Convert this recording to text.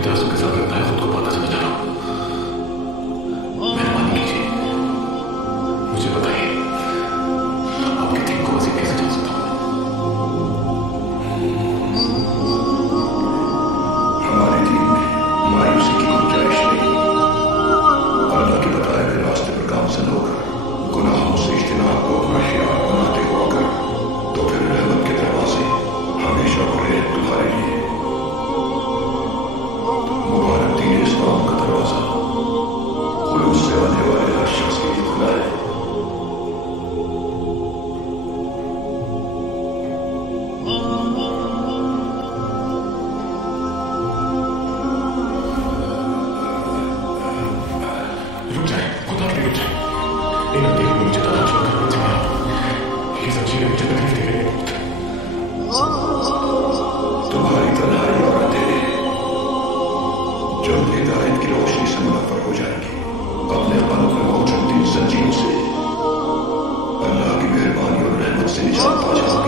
इतिहासों के साथ लगता है खुद को पाता चला जा रहा हूं। मेहरबानी कीजिए, मुझे बताइए आपके दिन को वैसे कैसे चल सकता हूं। हमारे दिन में मायूसी की गुंजाइश नहीं। अल्लाह के बताए गए रास्ते पर गामजन होकर गुनाहों से इज्तिनाब को अपना शियार बनाते हो अगर, तो फिर रहमत के दरवाजे हमेशा खुले हैं तुम्हारे लिए। मुबारक दीन इस्लाम का दरवाजा खुलूस से आने वाले हर शख्स के लिए खुला है। रुक जाए, खुदा के लिए रुक जाए। इन अंधेरों में मुझे तलाश कर बच गया। ये जंजीरें मुझे तकलीफ दे रही हैं। तुम्हारी तन्हाई और अंधेरे जल्द हिदायत की रोशनी से मुनव्वर हो जाएंगी। अपने कल्ब में मौजूद इन जंजीरों से अल्लाह की मेहरबानी और रहमत से निजात पा जाओ।